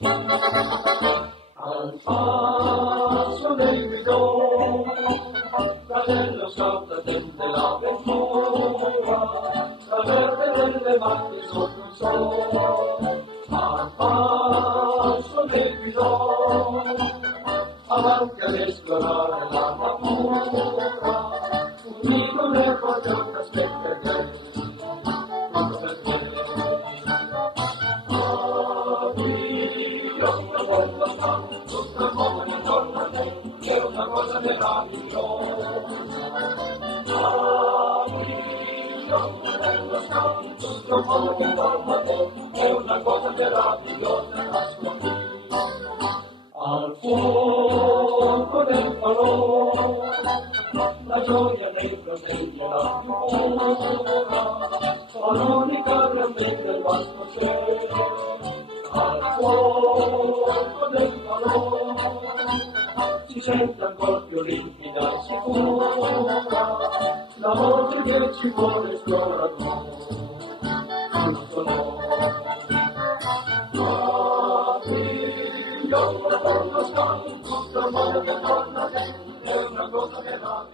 Al passo del guidone, fratello salta tende l'avventura, la verde delle macchie sotto il sole. Al passo del guidone, avanti ad esplorare la natura, un minore portato aspetta che tutto per te. Addio, una volta stanno, tutta come intorno a te, che è una cosa meravigliosa. Addio, una volta stanno, tutta come intorno a te, che è una cosa meravigliosa. Ascolti. Al fuoco del calore, la gioia dei fratelli la più pura, l'unica grandezza del vasto cielo. Al fuoco del calore, si sente ancora più limpida e sicura, la voce che ci vuole esploratore, sul sonoro. Io non lo sto in tutto il mondo che torna a te, è una cosa che va